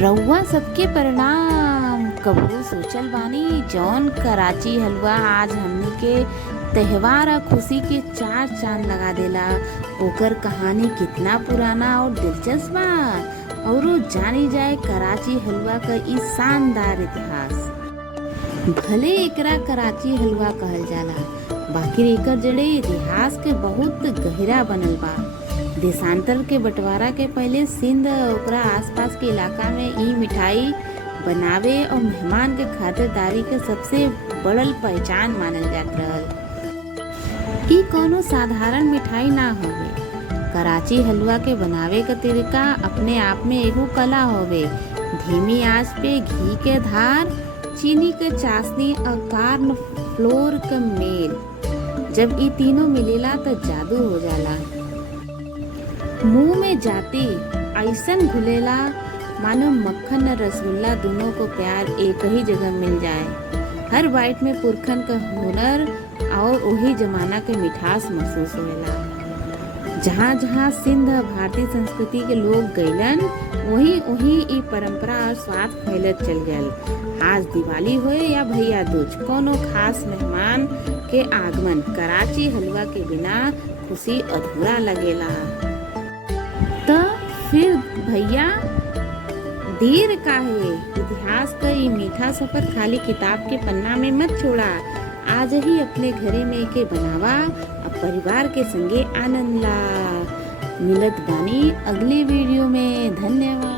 रउआ सबके प्रणाम। कबू सोचल बानी जौन कराची हलवा आज हमनी के त्योहार आ खुशी के चार चांद लगा देला। ओकर कहानी कितना पुराना और दिलचस्प बा और जानी जाए कराची हलवा का ई शानदार इतिहास। भले एकरा कराची हलवा कहल जाला, बाकी एकर जड़े इतिहास के बहुत गहरा बनल बा। देशांतर के बंटवारा के पहले सिंध ओकरा आसपास के इलाका में ई मिठाई बनावे और मेहमान के खातिरदारी के सबसे बड़ल पहचान मानल जात रहल। ई कोनो साधारण मिठाई ना होवे। कराची हलवा के बनावे का तरीका अपने आप में एगो कला होवे। धीमी आंच पे घी के धार, चीनी के चाशनी और कार्न फ्लोर का मेल, जब ई तीनों मिलेला तो जादू हो जाला। मुंह में जाती ऐसन घुलेला मानो मक्खन और रसगुल्ला दोनों को प्यार एक ही जगह मिल जाए। हर बाइट में पुरखन का हुनर और वही जमाना के मिठास महसूस होएला। जहाँ जहाँ सिंध भारतीय संस्कृति के लोग गइलन, वही वही ई परंपरा और स्वाद फैलत चल गयल। आज दिवाली होए या भैया दूज, कोनो खास मेहमान के आगमन, कराची हलवा के बिना खुशी अधूरा लगेला। तो फिर भैया देर काहे? इतिहास का ये मीठा सफर खाली किताब के पन्ना में मत छोड़ा। आज ही अपने घरे में के बनावा और परिवार के संगे आनंद ला। मिलत बानी अगले वीडियो में। धन्यवाद।